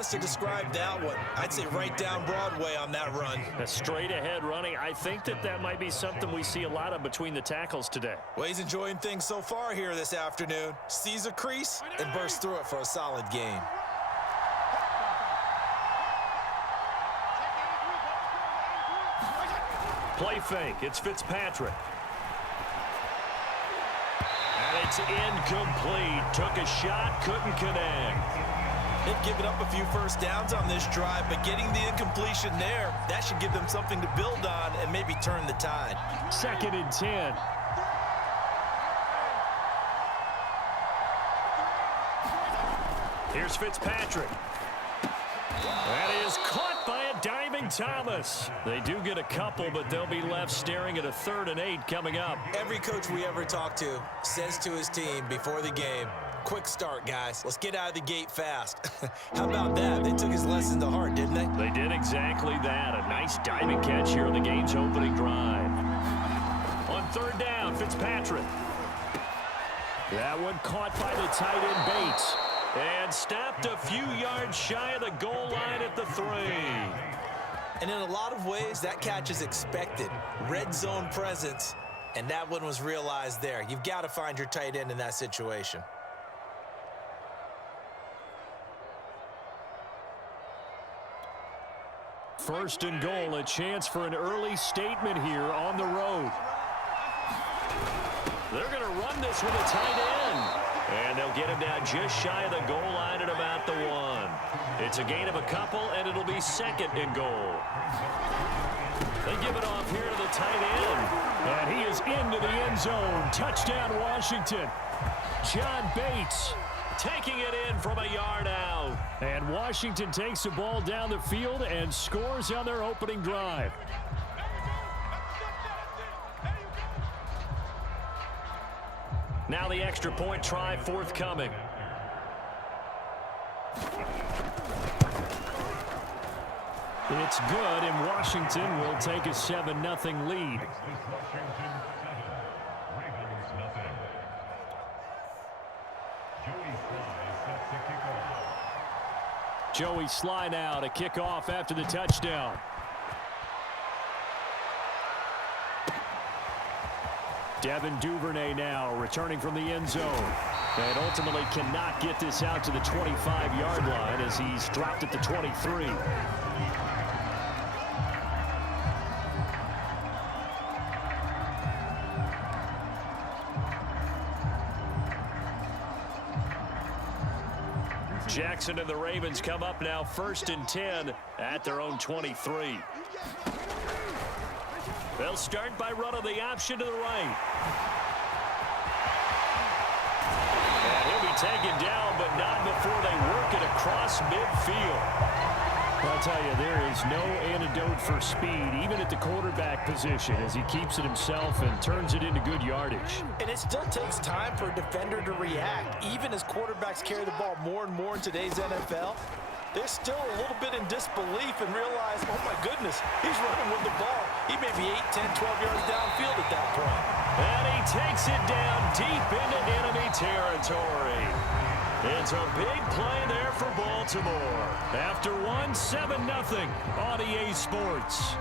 best to describe that one? I'd say right down Broadway on that run. A straight-ahead running. I think that might be something we see a lot of between the tackles today. Well, he's enjoying things so far here this afternoon. Sees a crease and bursts through it for a solid gain. Play fake. It's Fitzpatrick. And it's incomplete. Took a shot, couldn't connect. They've given up a few first downs on this drive, but getting the incompletion there, that should give them something to build on and maybe turn the tide. 2nd and 10. Here's Fitzpatrick. That is caught by a diving Thomas. They do get a couple, but they'll be left staring at a 3rd and 8 coming up. Every coach we ever talk to says to his team before the game, quick start, guys. Let's get out of the gate fast. How about that? They took his lesson to heart, didn't they? They did exactly that. A nice diving catch here in the game's opening drive. On 3rd down, Fitzpatrick. That one caught by the tight end Bates. And stopped a few yards shy of the goal line at the 3. And in a lot of ways, that catch is expected. Red zone presence, and that one was realized there. You've got to find your tight end in that situation. First and goal, a chance for an early statement here on the road. They're going to run this with a tight end. And they'll get him down just shy of the goal line at about the 1. It's a gain of a couple, and it'll be 2nd and goal. They give it off here to the tight end. And he is into the end zone. Touchdown, Washington. John Bates taking it in from a yard out. And Washington takes the ball down the field and scores on their opening drive. Now the extra point try forthcoming. It's good, and Washington will take a 7-0 lead. Joey Sly now to kick off after the touchdown. Devin Duvernay now returning from the end zone. And ultimately cannot get this out to the 25-yard line as he's dropped at the 23. Jackson and the Ravens come up now 1st and 10 at their own 23. They'll start by running the option to the right. And he'll be taken down, but not before they work it across midfield. I'll tell you, there is no antidote for speed, even at the quarterback position, as he keeps it himself and turns it into good yardage. And it still takes time for a defender to react. Even as quarterbacks carry the ball more and more in today's NFL, they're still a little bit in disbelief and realize, oh my goodness, he's running with the ball. He may be 8, 10, 12 yards downfield at that point. And he takes it down deep into enemy territory. It's a big play there for Baltimore. After 7-0 on EA Sports.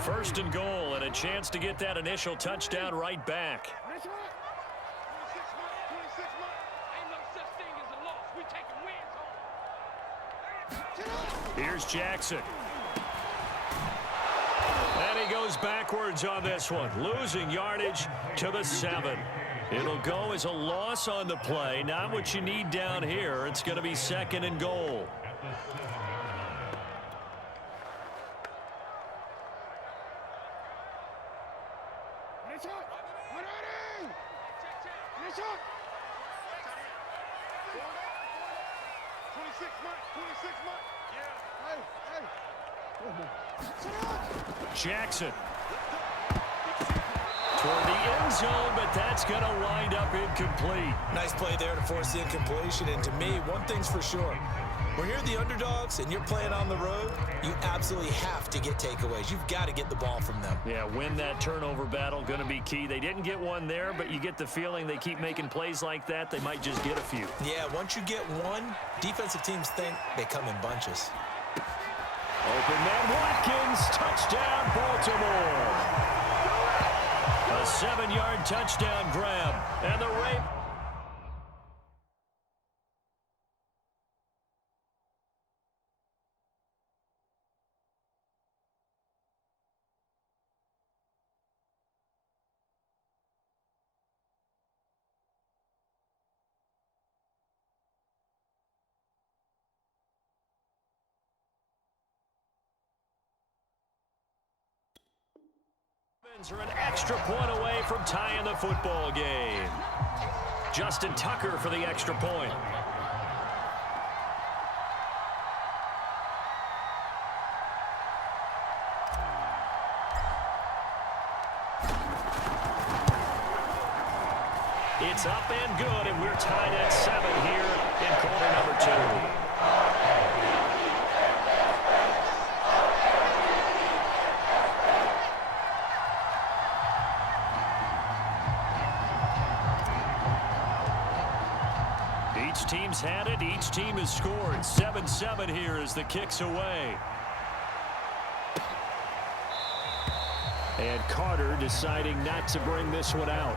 First and goal, and a chance to get that initial touchdown right back. Here's Jackson. And he goes backwards on this one, losing yardage to the 7. It'll go as a loss on the play. Not what you need down here. It's going to be 2nd and goal. Jackson toward the end zone, but that's going to wind up incomplete. Nice play there to force the incompletion. And to me, one thing's for sure. When you're the underdogs and you're playing on the road, you absolutely have to get takeaways. You've got to get the ball from them. Yeah, win that turnover battle, going to be key. They didn't get one there, but you get the feeling they keep making plays like that, they might just get a few. Yeah, once you get one, defensive teams think they come in bunches. Open man Watkins, touchdown Baltimore. A 7-yard touchdown grab, and the Ravens. Are an extra point away from tying the football game. Justin Tucker for the extra point. It's up and good, and we're tied at 7 here in quarter number 2. Each team's had it. Each team has scored. 7-7 here as the kick's away. And Carter deciding not to bring this one out.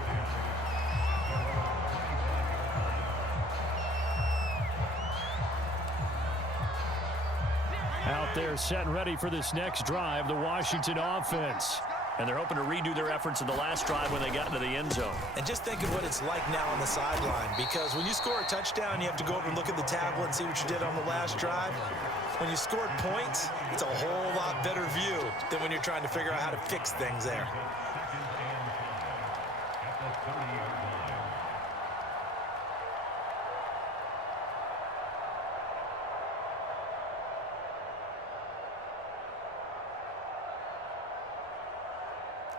Out there set and ready for this next drive, the Washington offense. And they're hoping to redo their efforts in the last drive when they got into the end zone. And just think of what it's like now on the sideline, because when you score a touchdown, you have to go over and look at the tablet and see what you did on the last drive. When you scored points, it's a whole lot better view than when you're trying to figure out how to fix things there.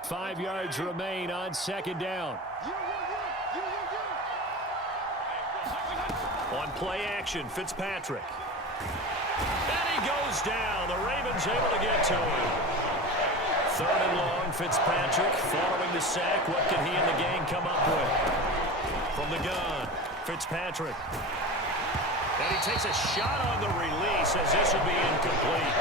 Five yards remain on second down. On play action, Fitzpatrick. And he goes down. The Ravens able to get to him. Third and long, Fitzpatrick following the sack. What can he and the gang come up with? From the gun, Fitzpatrick. And he takes a shot on the release as this will be incomplete.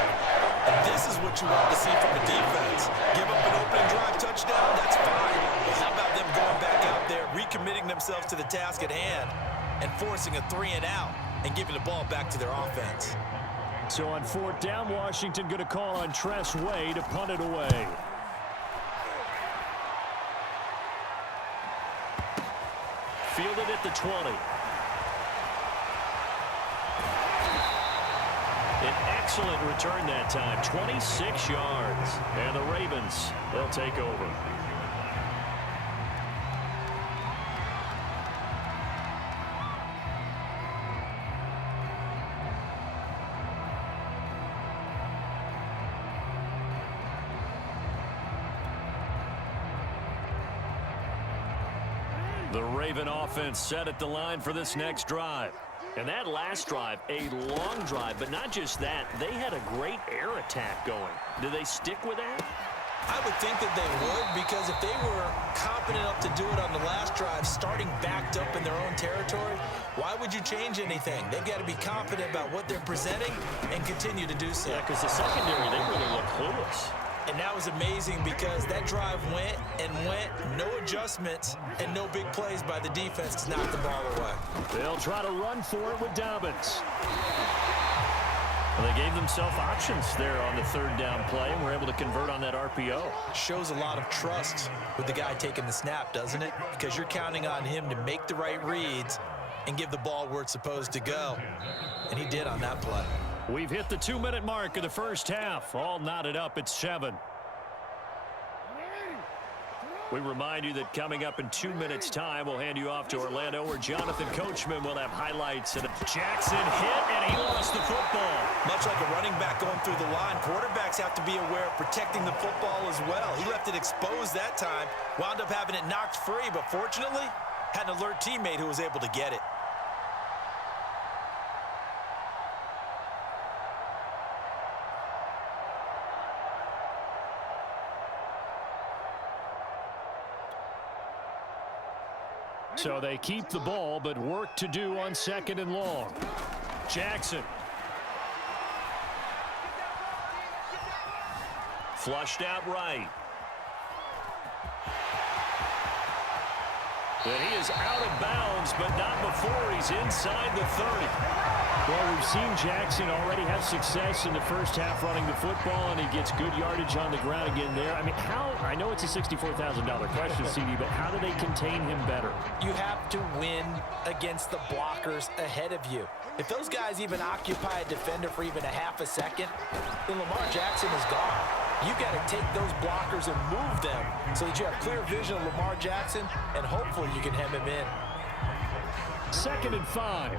And this is what you want to see from the defense. Give up an opening drive touchdown, that's fine. But how about them going back out there, recommitting themselves to the task at hand, and forcing a 3-and-out and giving the ball back to their offense? So on fourth down, Washington going to call on Tress Way to punt it away. Fielded at the 20. An excellent return that time, 26 yards. And the Ravens, they'll take over. The Raven offense set at the line for this next drive. And that last drive, a long drive, but not just that. They had a great air attack going. Do they stick with that? I would think that they would, because if they were confident enough to do it on the last drive, starting backed up in their own territory, why would you change anything? They've got to be confident about what they're presenting and continue to do so. Yeah, because the secondary, they really look clueless. And that was amazing because that drive went and went, no adjustments, and no big plays by the defense to knock the ball away. They'll try to run for it with Dobbins. Well, they gave themselves options there on the third down play and were able to convert on that RPO. Shows a lot of trust with the guy taking the snap, doesn't it? Because you're counting on him to make the right reads and give the ball where it's supposed to go. And he did on that play. We've hit the 2-minute mark of the first half. All knotted up at 7. We remind you that coming up in 2 minutes' time, we'll hand you off to Orlando, where Jonathan Coachman will have highlights. And Jackson hit, and he lost the football. Much like a running back going through the line, quarterbacks have to be aware of protecting the football as well. He left it exposed that time, wound up having it knocked free, but fortunately, had an alert teammate who was able to get it. So they keep the ball, but work to do on 2nd and long. Jackson. Flushed out right. And he is out of bounds, but not before he's inside the 30. Well, we've seen Jackson already have success in the first half running the football, and he gets good yardage on the ground again there. I mean, I know it's a $64,000 question, CD, but how do they contain him better? You have to win against the blockers ahead of you. If those guys even occupy a defender for even a half a second, then Lamar Jackson is gone. You've got to take those blockers and move them so that you have clear vision of Lamar Jackson, and hopefully you can hem him in. 2nd and 5.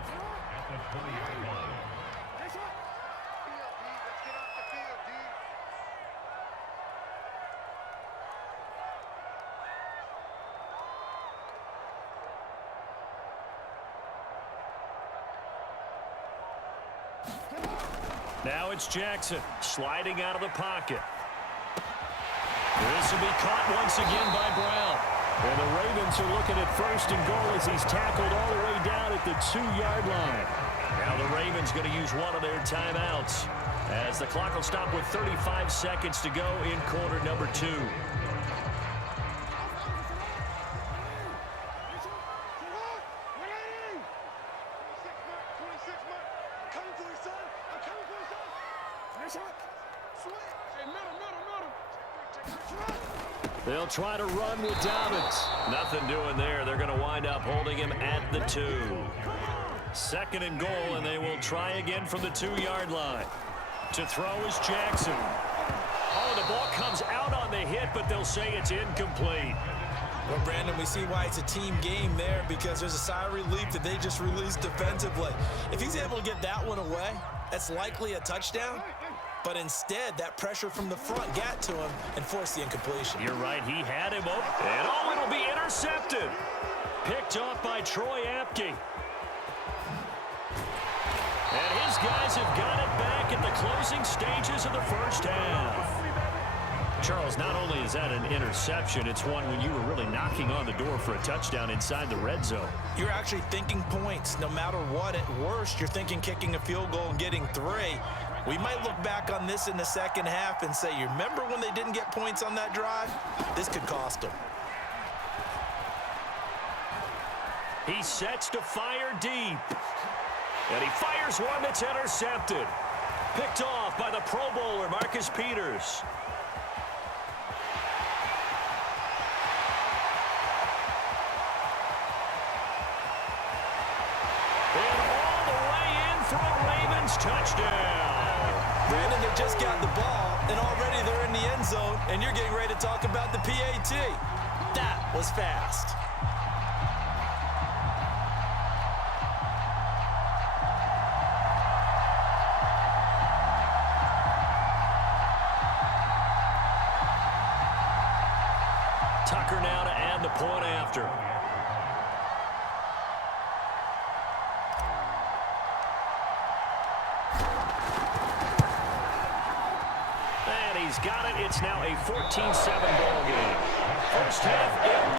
Now it's Jackson sliding out of the pocket. This will be caught once again by Brown. And the Ravens are looking at 1st and goal as he's tackled all the way down at the 2-yard line. Now the Ravens going to use one of their timeouts as the clock will stop with 35 seconds to go in quarter number 2. They'll try to run with Dobbins. Nothing doing there. They're going to wind up holding him at the 2. 2nd and goal, and they will try again from the 2-yard line. To throw is Jackson. Oh, the ball comes out on the hit, but they'll say it's incomplete. Well, Brandon, we see why it's a team game there, because there's a sigh of relief that they just released defensively. If he's able to get that one away, that's likely a touchdown. But instead, that pressure from the front got to him and forced the incompletion. You're right, he had him open. And oh, it'll be intercepted. Picked off by Troy Apke. And his guys have got it back at the closing stages of the first half. Charles, not only is that an interception, it's one when you were really knocking on the door for a touchdown inside the red zone. You're actually thinking points. No matter what, at worst, you're thinking kicking a field goal and getting 3. We might look back on this in the second half and say, you remember when they didn't get points on that drive? This could cost them. He sets to fire deep. And he fires one that's intercepted. Picked off by the Pro Bowler, Marcus Peters. And all the way in for a Ravens touchdown. Brandon, they just got the ball, and already they're in the end zone, and you're getting ready to talk about the PAT. That was fast. Tucker now to add the point after. And he's got it. It's now a 14-7 ball game. First half in.